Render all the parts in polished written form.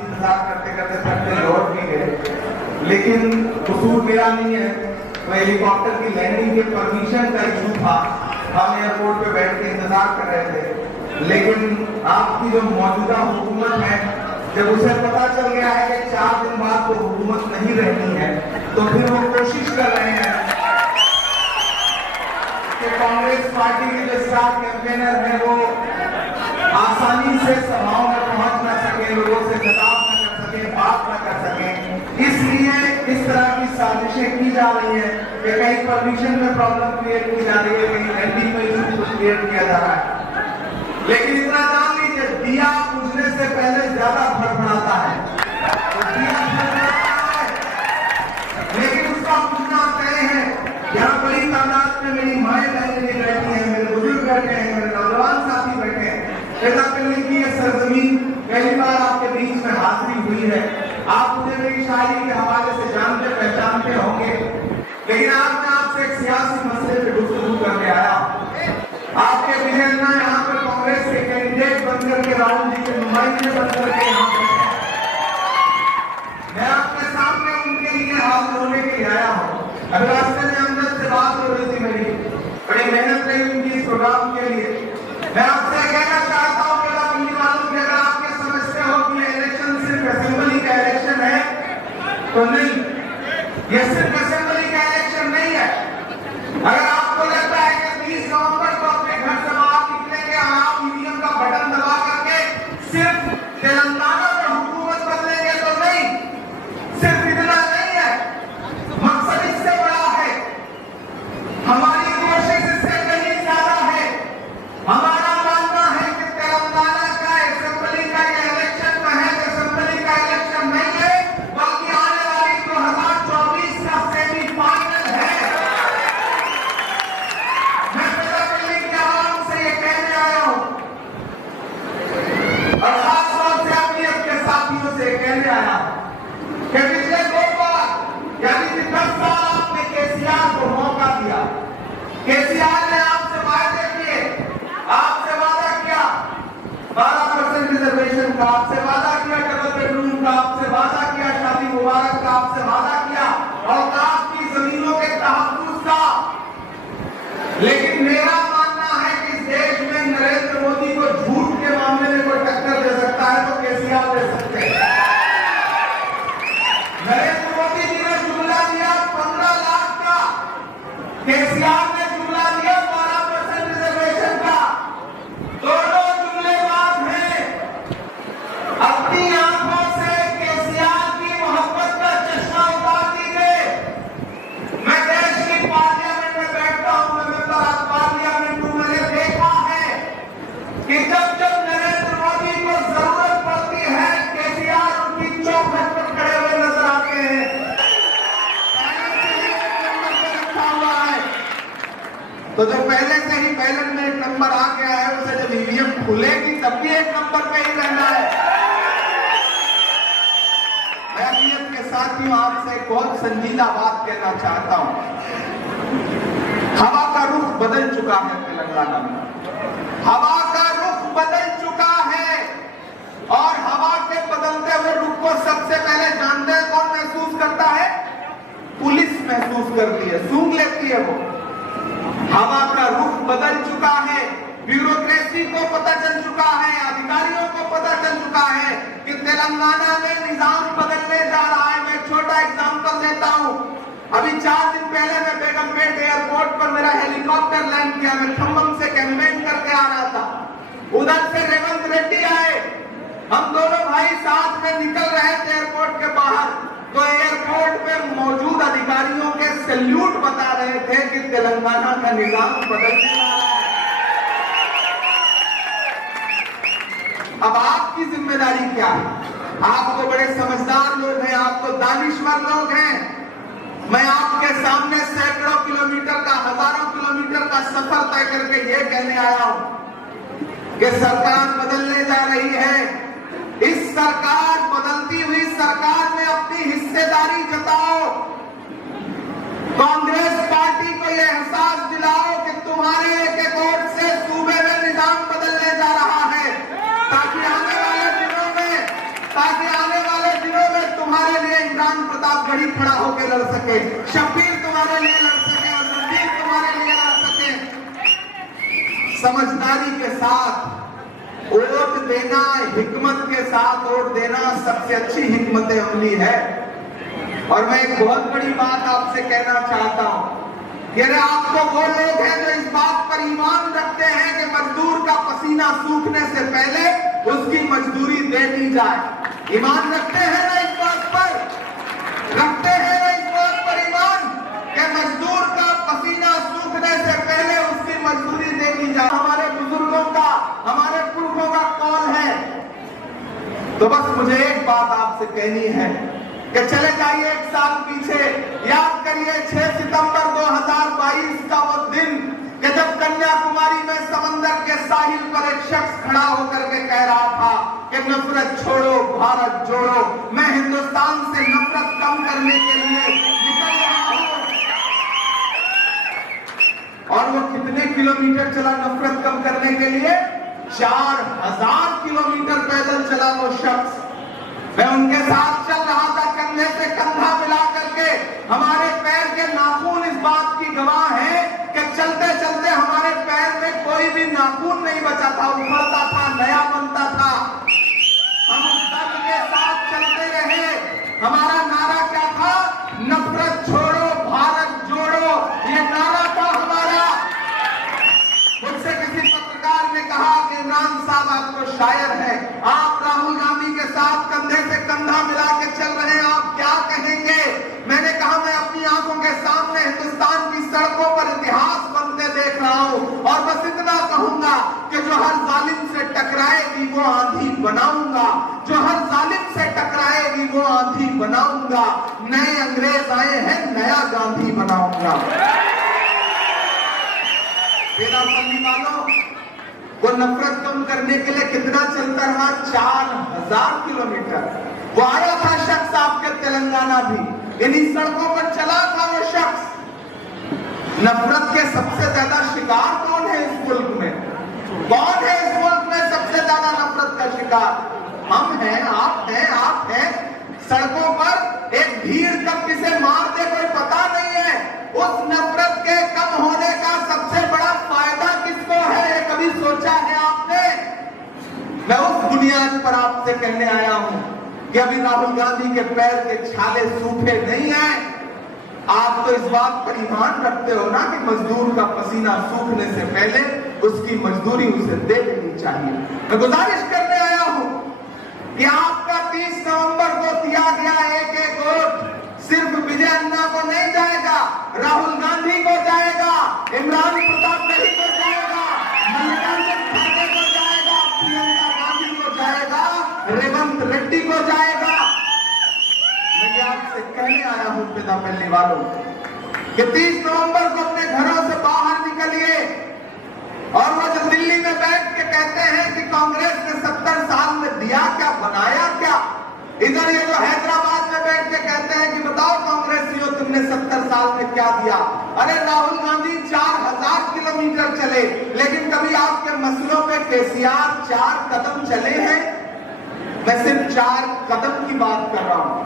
इंतजार करते करते थकते लौट भी गए, लेकिन कसूर मेरा नहीं है। तो हेलीकॉप्टर की लैंडिंग के परमिशन का इशू था, हम एयरपोर्ट पे बैठ के इंतजार कर रहे थे। लेकिन आपकी जो मौजूदा हुकूमत है, जब उसे पता चल गया है कि 4 दिन बाद तो हुकूमत नहीं रहनी है, तो फिर वो कोशिश कर रहे हैं कि कांग्रेस पार्टी के जो स्टार कैंपेनर हैं वो आसानी से सभाओं में पहुंच ना सके, लोगों से खिताब न कर सके, बात न कर सके। इसलिए इस तरह की साजिशें की जा रही है कि कहीं परमिशन में प्रॉब्लम क्रिएट की जा रही है, कहीं लैंडिंग में इशू क्रिएट किया जा रहा है। लेकिन इतना जान लीजिए, दिया बुझने से पहले ज्यादा फड़फड़ाता है। तो दिया फड़फड़ाता है, लेकिन उसका बुझना तय है। यहाँ बड़ी तादाद में मेरी माएँ बहनें बैठी हैं, मेरे बुजुर्ग बैठे हैं, मेरे नौजवान साथी बैठे हैं। पैदा करने की ये सरजमीन पहली बार आपके बीच में हाजिरी हुई है। आप मुझे मेरी शायरी के हवाले से जानते पहचानते होंगे, लेकिन आज मैं आपसे एक सियासी मसले पे गुफ्तगू करने आया हूं। आपके विजयना यहाँ पर कांग्रेस के कैंडिडेट बनकर के, राहुल जी के नुमाइंदे बनकर के यहाँ पर मैं आपके सामने उनके लिए हाथ धोने के लिए आया हूँ। अभी रास्ते में अंदर से बात हो रही थी मेरी, बड़ी मेहनत रही उनकी इस प्रोग्राम के लिए। मैं आपसे कहना चाहता हूँ कि अगर आपके समझते हो कि इलेक्शन सिर्फ असेंबली का इलेक्शन है, तो नहीं, ये सिर्फ असेंबली का इलेक्शन नहीं है। अगर आपको लगता है कि 30 नवंबर को अपने घर से बाहर निकलेंगे और आप ईवीएम का बटन दबा करके सिर्फ तेलंगाना में हुकूमत बदलेंगे, तो नहीं, सिर्फ इतना नहीं है, मकसद इससे बड़ा है, हमारी कोशिश इससे कहीं ज्यादा है। हमारा मानना है कि तेलंगाना का असेंबली का ये इलेक्शन महज असेंबली का इलेक्शन नहीं है, बल्कि आने वाली 2024 का सेमीफाइनल है। मैं पेदापल्ली के आवाम से ये कहने आया हूं और खास तौर से अपने साथियों से कहने आया हूं कि पिछले 2 बार यानी कि 10 साल आपने केसीआर को मौका दिया। केसीआर ने आपसे वायदे किए, आपसे वादा किया 12% रिजर्वेशन का, आपसे वादा किया डबल बेडरूम का, आपसे वादा किया शादी मुबारक का, आपसे वादा किया और आपकी जमीनों के तहफ्फुज़ का। लेकिन मेरा मानना है कि इस देश में नरेंद्र मोदी को झूठ के मामले में कोई टक्कर दे सकता है तो केसीआर दे सकते हैं। नरेंद्र मोदी जी ने जुमला दिया 15 लाख का, केसीआर ने जुमला दिया 12% रिजर्वेशन का। दोनों जुमलेबाज हैं। अपनी आंखों से केसीआर की मोहब्बत का चश्मा उतार दीजिए। मैं देश की पार्लियामेंट में बैठता हूं, मैं मेंबर ऑफ पार्लियामेंट हूं, मैंने देखा है कि जब जब नरेंद्र मोदी को जरूरत पड़ती है, केसीआर उनकी चौखट पर खड़े हुए नजर आते हैं। तो जो पहले से ही बैलेट में 1 नंबर आ गया है, उसे जब ईवीएम खुलेगी तब भी 1 नंबर पे ही रहना है। मैं ईवीएम के साथियों आपसे एक बहुत संजीदा बात कहना चाहता हूं। हवा का रुख बदल चुका है तेलंगाना में, हवा का रुख बदल चुका है और हवा के बदलते हुए रुख को सबसे पहले जानते हैं कौन महसूस करता है? पुलिस महसूस करती है, सूंघ लेती है वो। हवा का रुख बदल चुका है, ब्यूरोक्रेसी को पता चल चुका है, अधिकारियों को पता चल चुका है कि तेलंगाना में निजाम बदलने जा रहा है। मैं छोटा एग्जांपल देता हूं। अभी 4 दिन पहले मैं बेगमपेट एयरपोर्ट पर मेरा हेलीकॉप्टर लैंड किया। मैं खम्बम से कैंपेन करके आ रहा था, उधर से रेवंत रेड्डी आए, हम दोनों भाई साथ में निकल रहे थे एयरपोर्ट के बाहर, तो एयरपोर्ट पे मौजूद अधिकारियों के सैल्यूट बता रहे थे कि तेलंगाना का निजाम बदलने वाला है। अब आपकी जिम्मेदारी क्या है? आप तो बड़े समझदार लोग हैं, आप तो दानिश्वर लोग हैं। मैं आपके सामने सैकड़ों किलोमीटर का, हजारों किलोमीटर का सफर तय करके ये कहने आया हूं कि सरकार बदलने जा रही है। इस सरकार, बदलती हुई सरकार में अपनी हिस्सेदारी जताओ। कांग्रेस पार्टी को यह एहसास दिलाओ कि तुम्हारे एक वोट से सूबे में निजाम बदलने जा रहा है। खड़ा होकर लड़ सके, शब्बीर तुम्हारे लिए लड़ सके, अजमदीन तुम्हारे लिए लड़ सके। समझदारी के साथ वोट देना, हिकमत के साथ वोट देना सबसे अच्छी हिकमत अमली है। और मैं एक बहुत बड़ी बात आपसे कहना चाहता हूं कि अरे आप तो वो लोग हैं जो इस बात पर ईमान रखते हैं कि मजदूर का पसीना सूखने से पहले उसकी मजदूरी दे दी जाए। ईमान रखते हैं ना इस बात पर? रखते हैं ना इस बात पर ईमान कि मजदूर का पसीना सूखने से पहले उसकी मजदूरी दे दी जाए? हमारे बुजुर्गों का, हमारे पुरखों का कौल है। तो बस मुझे एक बात आपसे कहनी है कि चले जाइए एक साल पीछे, याद करिए 6 सितंबर 2022 का वो दिन कि जब कन्याकुमारी में समंदर के साहिल पर एक शख्स खड़ा होकर के कह रहा था कि नफरत छोड़ो भारत जोड़ो, मैं हिंदुस्तान से नफरत कम करने के लिए निकल रहा हूं। और वो कितने किलोमीटर चला नफरत कम करने के लिए? 4000 किलोमीटर पैदल चला वो शख्स। मैं उनके साथ चल रहा था, कंधे से कंधा मिला करके। हमारे पैर के नाखून इस बात की गवाह है कि चलते चलते हमारे पैर में कोई भी नाखून नहीं बचा था, उखड़ता था, नया बनता था। हम उस दर्द के साथ चलते रहे। हमारा नारा क्या था? नफरत छोड़ो भारत जोड़ो, ये नारा था हमारा। मुझसे किसी पत्रकार ने कहा कि इमरान साहब आप तो शायर हैं, आप राहुल गांधी के साथ कंधे से कंधा मिला के चल रहे हैं, आप क्या कहेंगे? मैंने कहा मैं अपनी आंखों के सामने हिंदुस्तान की सड़कों पर इतिहास बनते देख रहा हूं और बस इतना कहूंगा कि जो हर जालिम से टकराएगी वो आंधी बनाऊंगा, जो हर जालिम से टकराएगी वो आंधी बनाऊंगा। नए अंग्रेज आए हैं, नया गांधी बनाऊंगा। पेरापल्ली वालों वो नफरत कम करने के लिए कितना चलता रहा? 4000 किलोमीटर। वो आया था शख्स आपके तेलंगाना भी, इन्हीं सड़कों पर चला था वो शख्स। नफरत के सबसे ज्यादा शिकार कौन है इस मुल्क में? कौन है इस मुल्क में सबसे ज्यादा नफरत का शिकार? हम हैं, आप हैं। सड़कों पर एक भीड़ कब किसे मार दे कोई पता नहीं है। उस नफरत के कम होने का सबसे बड़ा फायदा किसको है, ये कभी सोचा है आपने? मैं उस बुनियाद पर आपसे कहने आया हूं कि अभी राहुल गांधी के पैर के छाले सूखे नहीं हैं। आप तो इस बात पर ईमान रखते हो ना कि मजदूर का पसीना सूखने से पहले उसकी मजदूरी उसे दे देनी चाहिए। मैं गुजारिश करने आया हूं कि आपका 30 नवंबर को दिया गया एक वोट सिर्फ विजय अन्ना को नहीं जाएगा, राहुल गांधी को जाएगा, इमरान प्रताप नहीं को जाएगा, मल्लिकार्जुन खड़गे को जाएगा, प्रियंका गांधी को जाएगा, रेवंत रेड्डी को जाएगा। मैं ये आपसे कहने आया हूं पेदापल्ली वालों कि 30 नवंबर को अपने घरों से बाहर निकलिए। और वो जो दिल्ली में बैठ के कहते हैं कि कांग्रेस ने 70 साल में दिया क्या, बनाया क्या, इधर ये जो हैदराबाद में बैठ के कहते हैं कि बताओ कांग्रेसियों तुमने 70 साल में क्या दिया। अरे राहुल गांधी 4000 किलोमीटर चले, लेकिन कभी आपके मसलों पे केसीआर 4 कदम चले हैं? मैं सिर्फ 4 कदम की बात कर रहा हूं।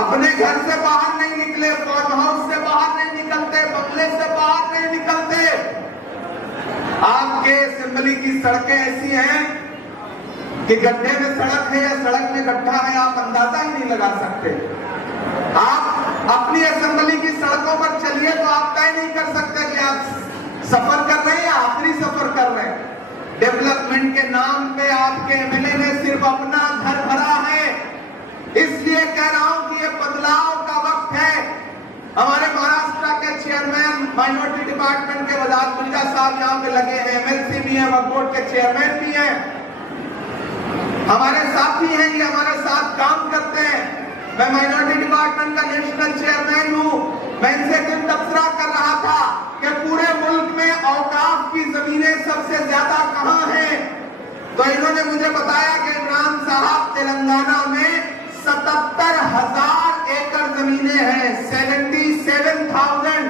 अपने घर से बाहर नहीं निकले, फार्म हाउस से बाहर नहीं निकलते, बंगले से बाहर नहीं निकलते। आपके असेंबली की सड़कें ऐसी हैं कि गड्ढे में सड़क है या सड़क में गड्ढा है, आप अंदाजा ही नहीं लगा सकते। आप अपनी असेंबली की सड़कों पर चलिए तो आप तय नहीं कर सकते कि आप सफर कर रहे हैं या आखिरी सफर कर रहे हैं। डेवलपमेंट के नाम पे आपके एमएलए ने सिर्फ अपना घर भरा है। इसलिए कह रहा हूं कि ये बदलाव का वक्त है। हमारे महाराष्ट्र के चेयरमैन माइनॉरिटी डिपार्टमेंट के वजाहत मिर्जा साहब यहाँ पे लगे हैं, एमएलसी भी हैं, वक्फ बोर्ड के चेयरमैन भी हैं, हमारे साथी हैं, ये हमारे साथ काम करते हैं। मैं माइनॉरिटी डिपार्टमेंट का नेशनल चेयरमैन हूँ। मैं इनसे दिन तबसरा कर रहा था कि पूरे मुल्क में औकाफ की जमीनें सबसे ज्यादा कहाँ हैं। तो इन्होंने मुझे बताया कि इमरान साहब तेलंगाना में 77,000 एकड़ जमीनें हैं, 77,000।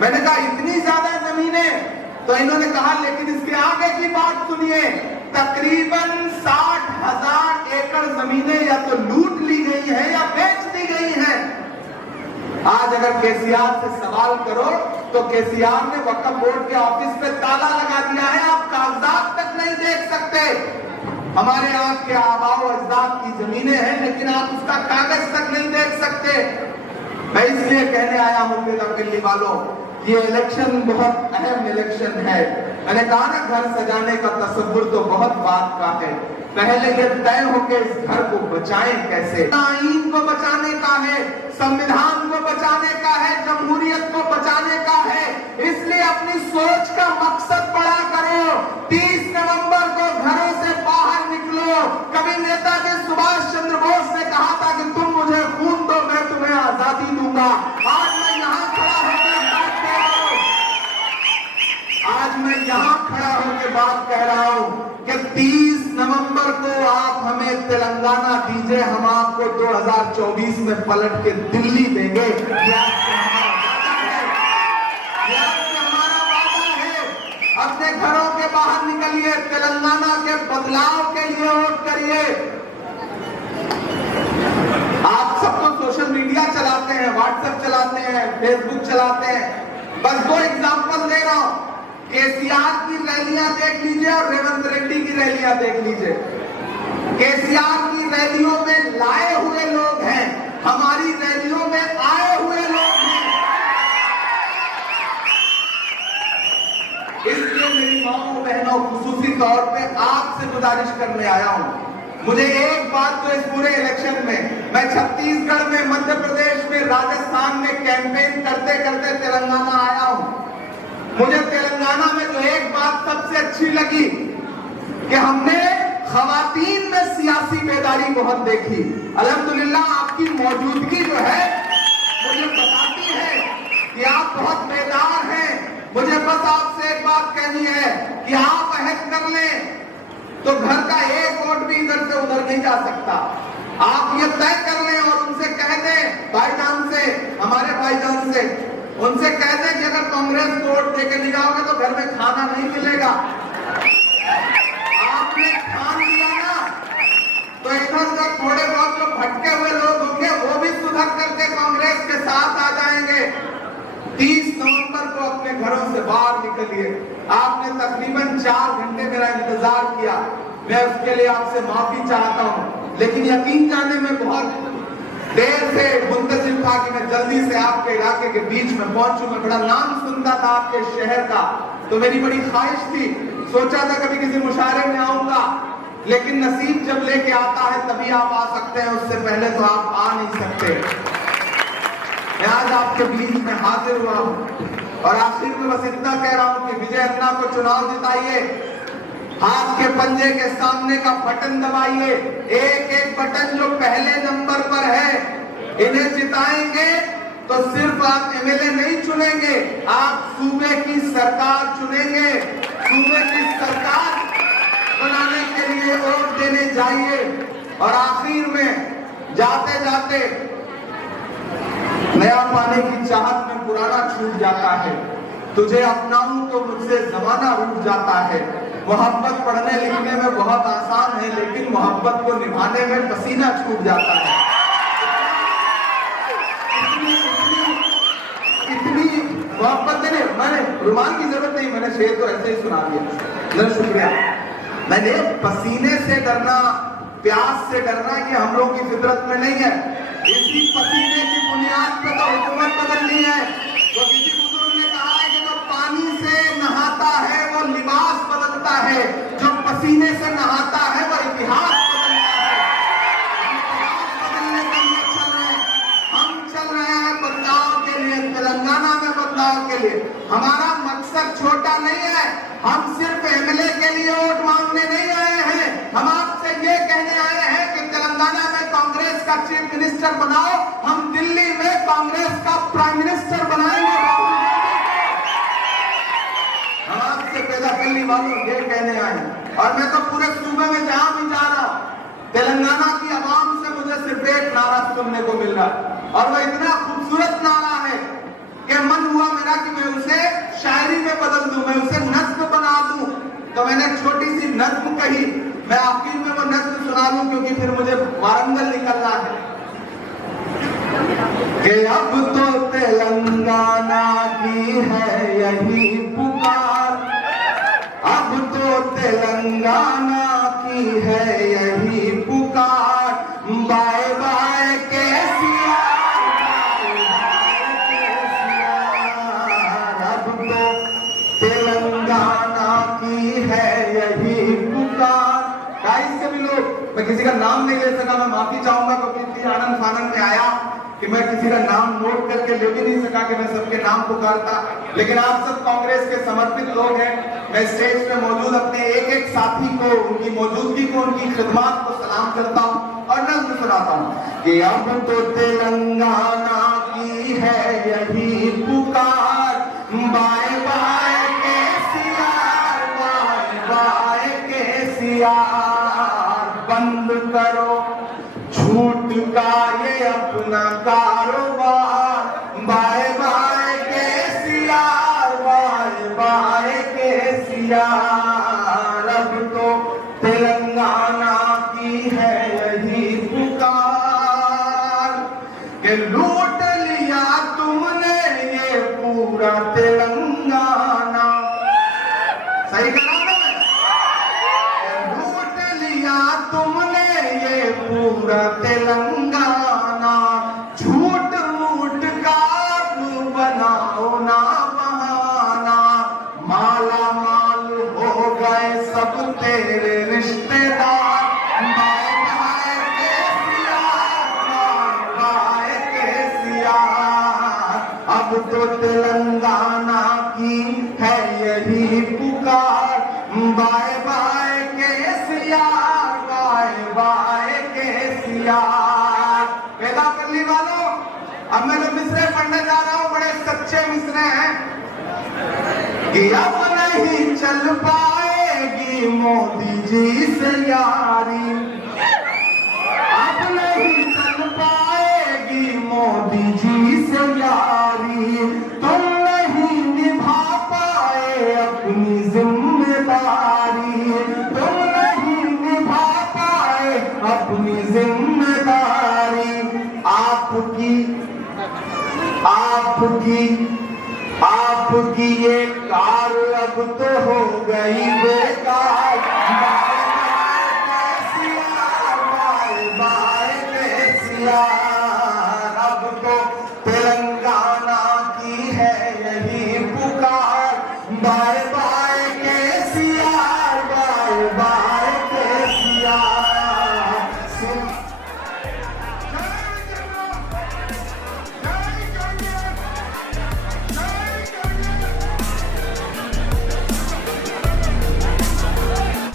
मैंने कहा इतनी ज्यादा जमीनें? तो इन्होंने कहा लेकिन इसके आगे की बात सुनिए, तकरीबन 60,000 एकड़ जमीनें या तो लूट ली गई है या बेच दी गई है। आज अगर केसीआर से सवाल करो तो केसीआर ने वक्फ बोर्ड के ऑफिस पे ताला लगा दिया है, आप कागजात तक नहीं देख सकते। हमारे यहाँ के आबाओ अजदाद की जमीनें हैं, लेकिन आप उसका कागज तक नहीं देख सकते। मैं इसलिए कहने आया हूं मेरा दिल्ली वालों, ये इलेक्शन बहुत अहम इलेक्शन है। मैंने कहा ना, घर सजाने का तस्वुर तो बहुत बात का है, पहले ये तय हो के इस घर को बचाएं कैसे। आईन को बचाने का है, संविधान को बचाने का है, जमहूरियत को बचाने का है। इसलिए अपनी सोच का मकसद बड़ा करो। 30 नवंबर को घरों से बाहर निकलो। कभी नेताजी सुभाष चंद्र बोस ने कहा था कि तुम मुझे खून दो, मैं तुम्हें आजादी दूंगा। आज मैं यहाँ खड़ा होकर बात कह रहा हूँ, आज मैं यहाँ खड़ा होकर बात कह रहा हूँ कि 30 नवंबर को आप हमें तेलंगाना दीजिए, हम आपको 2024 में पलट के दिल्ली देंगे। ये आपसे हमारा वादा है, ये आपसे हमारा वादा है। अपने घरों के बाहर निकलिए, तेलंगाना के बदलाव के लिए वोट करिए। आप सब तो सोशल मीडिया चलाते हैं, व्हाट्सएप चलाते हैं, फेसबुक चलाते हैं। बस 2 एग्जाम्पल दे रहा हूं, केसीआर की रैलियां देख लीजिए और रेवंत रेड्डी की रैलियां देख लीजिए। केसीआर की रैलियों में लाए हुए लोग हैं, हमारी रैलियों में आए हुए लोग हैं। इसलिए मेरी माओ बहनों, खुसूसी तौर पे आपसे गुजारिश करने आया हूं। मुझे एक बात तो इस पूरे इलेक्शन में, मैं छत्तीसगढ़ में, मध्य प्रदेश में, राजस्थान में कैंपेन करते करते तेलंगाना आया हूं। मुझे तेलंगाना में जो एक बात सबसे अच्छी लगी कि हमने खवातीन में सियासी बेदारी बहुत देखी। अल्हम्दुलिल्लाह आपकी मौजूदगी जो है मुझे बताती है कि आप बहुत बेदार हैं। मुझे बस आपसे एक बात कहनी है कि आप अहद कर लें तो घर का एक वोट भी इधर से उधर नहीं जा सकता। आप ये तय कर लें और उनसे कह दें, भाईजान से, हमारे भाईजान से उनसे कह दें कि अगर कांग्रेस को वोट देके नहीं जाओगे तो घर में खाना नहीं मिलेगा। आपने ठान लिया ना, तो इधर उधर थोड़े बहुत जो भटके हुए लोग होंगे वो भी सुधर करके कांग्रेस के साथ आ जाएंगे। 30 नवंबर को अपने घरों से बाहर निकलिए। आपने तकरीबन 4 घंटे मेरा इंतजार किया, मैं उसके लिए आपसे माफी चाहता हूं, लेकिन यकीन जाने में बहुत देर से मुंतजिर था कि मैं जल्दी से आपके इलाके के बीच में पहुंचूं। मैं बड़ा नाम सुनता था आपके शहर का, तो मेरी बड़ी ख्वाहिश थी, सोचा था कभी किसी मुशायरे में आऊंगा, लेकिन नसीब जब लेके आता है तभी आप आ सकते हैं, उससे पहले तो आप आ नहीं सकते। मैं आज आपके बीच में हाजिर हुआ हूं और आखिर में बस इतना कह रहा हूं कि विजय अन्ना को चुनाव जिताइए, हाथ के पंजे के सामने का बटन दबाइए। एक एक बटन जो पहले नंबर पर है, इन्हें जिताएंगे तो सिर्फ आप एमएलए नहीं चुनेंगे, आप सूबे की सरकार चुनेंगे। सूबे की सरकार बनाने के लिए वोट देने जाइए। और आखिर में जाते जाते नया पाने की चाहत में पुराना छूट जाता है। तुझे अपनाऊं तो मुझसे जमाना रूठ जाता है। मोहब्बत पढ़ने लिखने में बहुत आसान है, लेकिन मोहब्बत को निभाने में पसीना छूट जाता है। इतनी मोहब्बत देने, मैंने रुमाल की जरूरत नहीं, मैंने शेर तो ऐसे ही सुना दिया, बहुत शुक्रिया। मैंने पसीने से डरना, प्यास से डरना ये हम लोग की फितरत में नहीं है। इसी पसीने की बुनियाद पर तो हुकूमत बदलनी है। तो किसी बुजुर्ग ने कहा है कि जो पानी से नहाता है वो लिबास बदलता है, जो पसीने से नहाता है वो इतिहास बदलता है। इतिहास बदलने के लिए चल रहे हैं, हम चल रहे हैं बदलाव के लिए, तेलंगाना में बदलाव के लिए। हमारा मकसद छोटा नहीं है, हम सिर्फ एमएलए के लिए वोट मांगने नहीं आए हैं, हम आपसे ये कहने आए हैं कि तेलंगाना में कांग्रेस का चीफ मिनिस्टर बनाओ, हम दिल्ली में कांग्रेस का प्राइम मिनिस्टर बनाएंगे। हम आपसे पैदा करने वालों ये कहने आए, और मैं तो पूरे सूबे में जहां भी जा रहा हूं, तेलंगाना की आवाम से मुझे सिर्फ एक नारा सुनने को मिल रहा है, और वो इतना खूबसूरत नारा है कि मन हुआ मेरा कि मैं उसे शायरी में बदल दूं, मैं उसे नज्म बना दूं। तो मैंने छोटी सी नज्म कही, मैं आखिर में वो नज्म सुना दूं क्योंकि फिर मुझे वारंगल निकलना है। कि अब तो तेलंगाना की है यही पुकार, अब तो तेलंगाना की है यही पुकार। बाय बाय केसीआर, अब तो तेलंगाना की है यही पुकार। गाइस सभी लोग, मैं किसी का नाम नहीं ले सका, मैं माफी चाहूंगा क्योंकि इतनी आनंद फानंद में आया कि मैं किसी का नाम नोट करके ले भी नहीं सका कि मैं सबके नाम पुकारता। लेकिन आप सब कांग्रेस के समर्पित लोग हैं, मैं स्टेज पे मौजूद अपने एक एक साथी को, उनकी मौजूदगी को, उनकी खिदमत को सलाम करता हूं और नज़्म सुनाता हूं कि अब तो तेलंगाना की है यही पुकार। Bye bye KCR, bye bye KCR, बंद करो झूठ का ये अपना कारोबार। Bye bye KCR, bye bye KCR, अब तो तेलंगाना की है यही पुकार। कि लूट लिया तुमने ये पूरा तेलंगाना, सही कहा ना? लूट लिया तुमने ये पूरा तेलंगाना, झूठ मूठ का बनाओ ना बहाना। माला माल हो गए सब तेरे रिश्तेदार। Bye bye KCR, bye bye KCR, अब तो तेलंगाना की है यही पुकार। Bye bye KCR, bye bye KCR. पैदा करने वालों, अब मैं जो मिसरे पढ़ने जा रहा हूं बड़े सच्चे मिसरे हैं कि अब नहीं चल पाएगी मोदी जी से यारी।